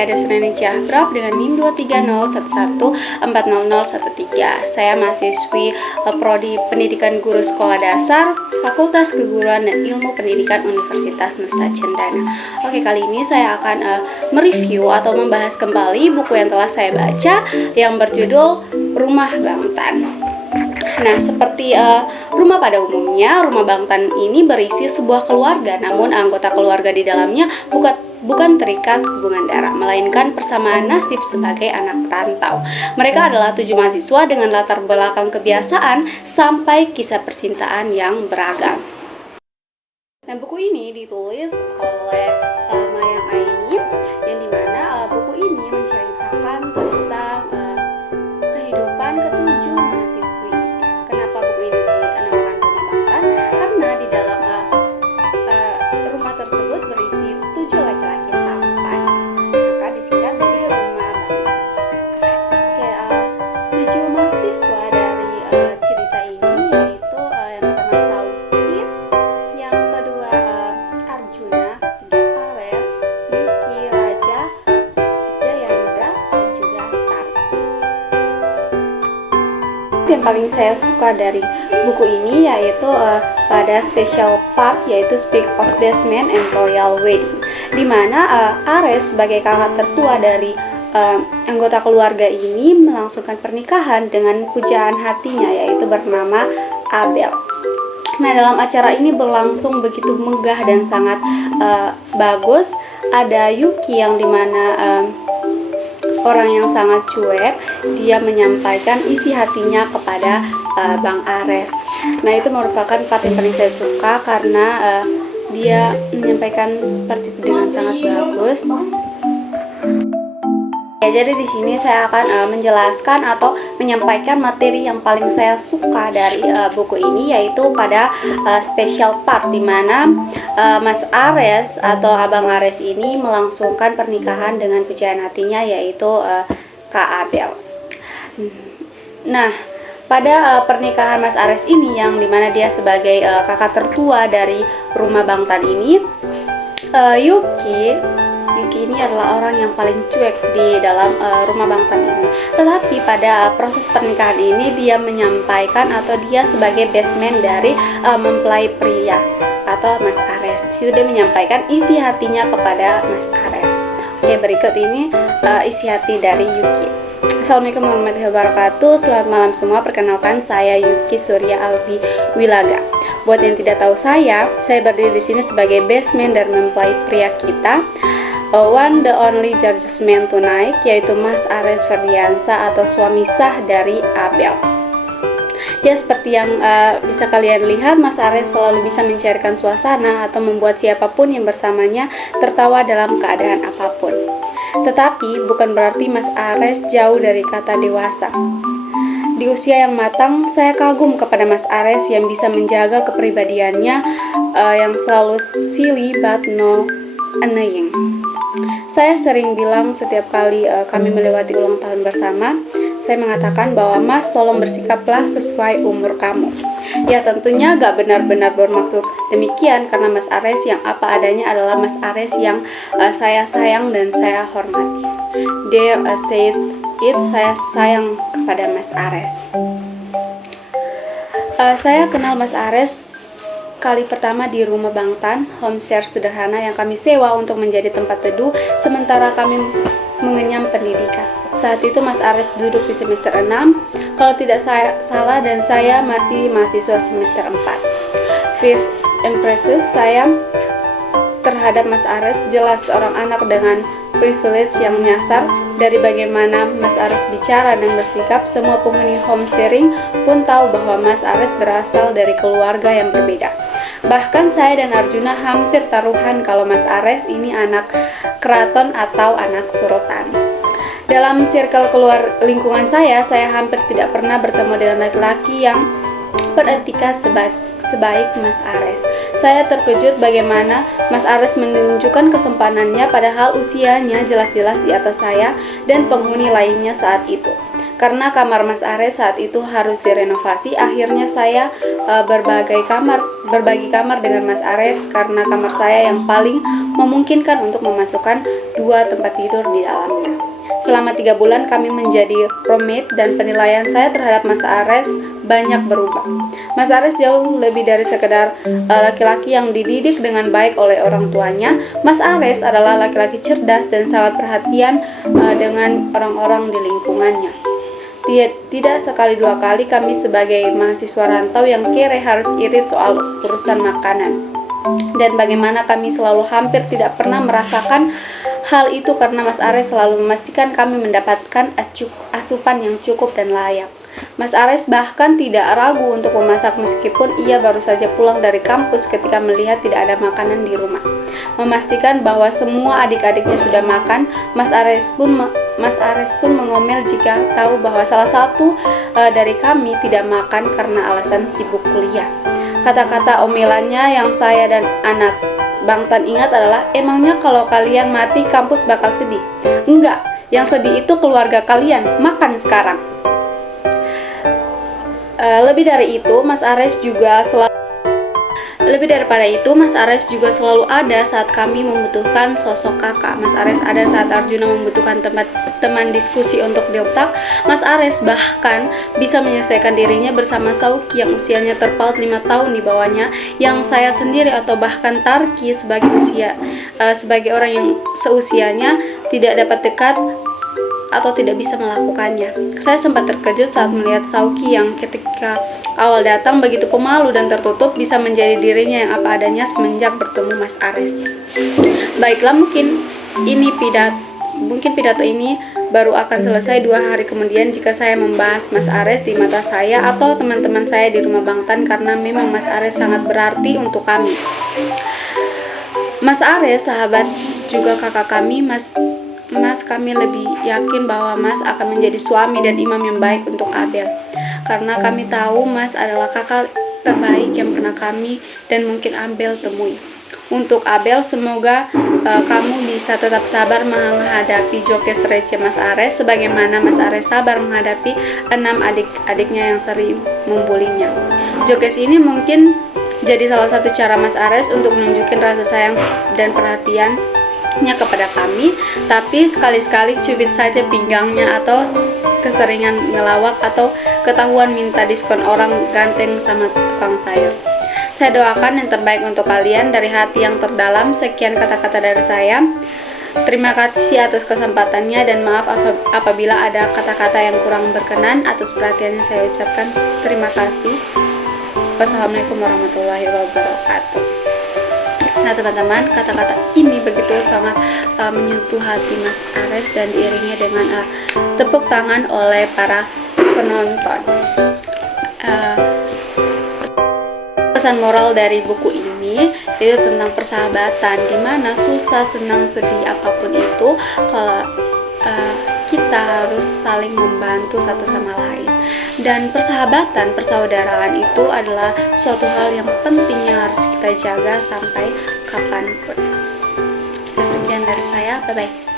saya Desreni Jahrab dengan NIM 23011400013. Saya mahasiswi Prodi Pendidikan Guru Sekolah Dasar, Fakultas Keguruan dan Ilmu Pendidikan Universitas Nusa Cendana. Oke, kali ini saya akan mereview atau membahas kembali buku yang telah saya baca yang berjudul Rumah Bangtan. Nah, seperti rumah pada umumnya, rumah Bangtan ini berisi sebuah keluarga, namun anggota keluarga di dalamnya bukan terikat hubungan darah, melainkan persamaan nasib sebagai anak rantau. Mereka adalah 7 mahasiswa dengan latar belakang kebiasaan sampai kisah percintaan yang beragam. Nah, buku ini ditulis oleh Mayang Aini, yang dimana buku ini menceritakan tentang kehidupan ketujuh mahasiswi. Kenapa buku ini dinamakan Rumah Bangtan? Karena di dalam rumah tersebut berisi 7 laki-laki tampan, maka disingkat jadi Rumah Bangtan. Oke, 7 mahasiswa dari cerita ini yaitu yang pertama Sauki, yang kedua Arjuna, Ares, Yuki, Raja, Jayandra, dan juga Tarki. Yang paling saya suka dari buku ini yaitu pada special part, yaitu Speak of Basement and Royal Wedding, di mana Ares sebagai kakak tertua dari anggota keluarga ini melangsungkan pernikahan dengan pujaan hatinya, yaitu bernama Abel. Nah, dalam acara ini berlangsung begitu megah dan sangat bagus. Ada Yuki yang dimana orang yang sangat cuek, dia menyampaikan isi hatinya kepada Bang Ares. Nah, itu merupakan part yang paling saya suka karena dia menyampaikan part itu dengan sangat bagus. Ya, jadi di sini saya akan menjelaskan atau menyampaikan materi yang paling saya suka dari buku ini, yaitu pada special part di mana Mas Ares atau Abang Ares ini melangsungkan pernikahan dengan pujaan hatinya, yaitu Kak Abel. Nah, pada pernikahan Mas Ares ini, yang dimana dia sebagai kakak tertua dari Rumah Bangtan ini, Yuki ini adalah orang yang paling cuek di dalam Rumah Bangtan ini. Tetapi pada proses pernikahan ini dia menyampaikan, atau dia sebagai best man dari mempelai pria atau Mas Ares. Di situ dia menyampaikan isi hatinya kepada Mas Ares. Oke, berikut ini isi hati dari Yuki. Assalamualaikum warahmatullahi wabarakatuh. Selamat malam semua. Perkenalkan, saya Yuki Surya Aldi Wilaga. Buat yang tidak tahu saya berdiri di sini sebagai best man dari mempelai pria kita. One the only judgment tonight, yaitu Mas Ares Ferdiansa atau suami sah dari Abel. Ya, seperti yang bisa kalian lihat, Mas Ares selalu bisa mencairkan suasana atau membuat siapapun yang bersamanya tertawa dalam keadaan apapun. Tetapi bukan berarti Mas Ares jauh dari kata dewasa. Di usia yang matang, saya kagum kepada Mas Ares yang bisa menjaga kepribadiannya yang selalu silly but no annoying. Saya sering bilang setiap kali kami melewati ulang tahun bersama, saya mengatakan bahwa Mas, tolong bersikaplah sesuai umur kamu. Ya, tentunya gak benar-benar bermaksud demikian, karena Mas Ares yang apa adanya adalah Mas Ares yang saya sayang dan saya hormati. Dare I say it, saya sayang kepada Mas Ares. Saya kenal Mas Ares kali pertama di Rumah Bangtan, homeshare sederhana yang kami sewa untuk menjadi tempat teduh sementara kami mengenyam pendidikan. Saat itu Mas Ares duduk di semester 6, kalau tidak salah, dan saya masih mahasiswa semester 4. First impressions saya terhadap Mas Ares jelas seorang anak dengan privilege yang nyasar. Dari bagaimana Mas Ares bicara dan bersikap, semua penghuni home sharing pun tahu bahwa Mas Ares berasal dari keluarga yang berbeda. Bahkan saya dan Arjuna hampir taruhan kalau Mas Ares ini anak keraton atau anak surutan. Dalam circle lingkungan saya hampir tidak pernah bertemu dengan laki-laki yang beretika sebaik Mas Ares. Saya terkejut bagaimana Mas Ares menunjukkan kesempurnannya padahal usianya jelas-jelas di atas saya dan penghuni lainnya saat itu. Karena kamar Mas Ares saat itu harus direnovasi, akhirnya saya berbagi kamar dengan Mas Ares karena kamar saya yang paling memungkinkan untuk memasukkan 2 tempat tidur di dalamnya. Selama 3 bulan kami menjadi roommate dan penilaian saya terhadap Mas Ares banyak berubah. Mas Ares jauh lebih dari sekedar laki-laki yang dididik dengan baik oleh orang tuanya. Mas Ares adalah laki-laki cerdas dan sangat perhatian dengan orang-orang di lingkungannya. Tidak sekali dua kali kami sebagai mahasiswa rantau yang kere harus irit soal urusan makanan. Dan bagaimana kami selalu hampir tidak pernah merasakan hal itu karena Mas Ares selalu memastikan kami mendapatkan asupan yang cukup dan layak. Mas Ares bahkan tidak ragu untuk memasak meskipun ia baru saja pulang dari kampus ketika melihat tidak ada makanan di rumah. Memastikan bahwa semua adik-adiknya sudah makan, Mas Ares pun mengomel jika tahu bahwa salah satu dari kami tidak makan karena alasan sibuk kuliah. Kata-kata omelannya yang saya dan anak Bangtan ingat adalah, emangnya kalau kalian mati kampus bakal sedih? Enggak, yang sedih itu keluarga kalian, makan sekarang. Lebih daripada itu, Mas Ares juga selalu ada saat kami membutuhkan sosok kakak. Mas Ares ada saat Arjuna membutuhkan teman diskusi untuk deotak. Mas Ares bahkan bisa menyesuaikan dirinya bersama Sauki yang usianya terpaut 5 tahun di bawahnya, yang saya sendiri atau bahkan Tarki sebagai orang yang seusianya tidak dapat dekat atau tidak bisa melakukannya. Saya sempat terkejut saat melihat Sauki yang ketika awal datang begitu pemalu dan tertutup bisa menjadi dirinya yang apa adanya semenjak bertemu Mas Ares. Baiklah, mungkin pidato ini baru akan selesai 2 hari kemudian jika saya membahas Mas Ares di mata saya atau teman-teman saya di rumah Bangtan, karena memang Mas Ares sangat berarti untuk kami. Mas Ares sahabat juga kakak kami. Mas kami lebih yakin bahwa Mas akan menjadi suami dan imam yang baik untuk Abel, karena kami tahu Mas adalah kakak terbaik yang pernah kami dan mungkin Abel temui. Untuk Abel, semoga kamu bisa tetap sabar menghadapi jokes receh Mas Ares sebagaimana Mas Ares sabar menghadapi 6 adik-adiknya yang sering membulinya. Jokes ini mungkin jadi salah satu cara Mas Ares untuk menunjukkan rasa sayang dan perhatiannya kepada kami, tapi sekali-sekali cubit saja pinggangnya atau keseringan ngelawak atau ketahuan minta diskon orang ganteng sama tukang sayur. Saya doakan yang terbaik untuk kalian dari hati yang terdalam. Sekian kata-kata dari saya. Terima kasih atas kesempatannya dan maaf apabila ada kata-kata yang kurang berkenan. Atas perhatiannya saya ucapkan terima kasih. Wassalamualaikum warahmatullahi wabarakatuh. Nah teman-teman, kata-kata ini begitu sangat menyentuh hati Mas Ares dan diiringi dengan tepuk tangan oleh para penonton. Pesan moral dari buku ini itu tentang persahabatan, dimana susah, senang, sedih, apapun itu, kalau kita harus saling membantu satu sama lain. Dan persaudaraan itu adalah suatu hal yang penting yang harus kita jaga sampai kapanpun. Sekian dari saya, bye-bye.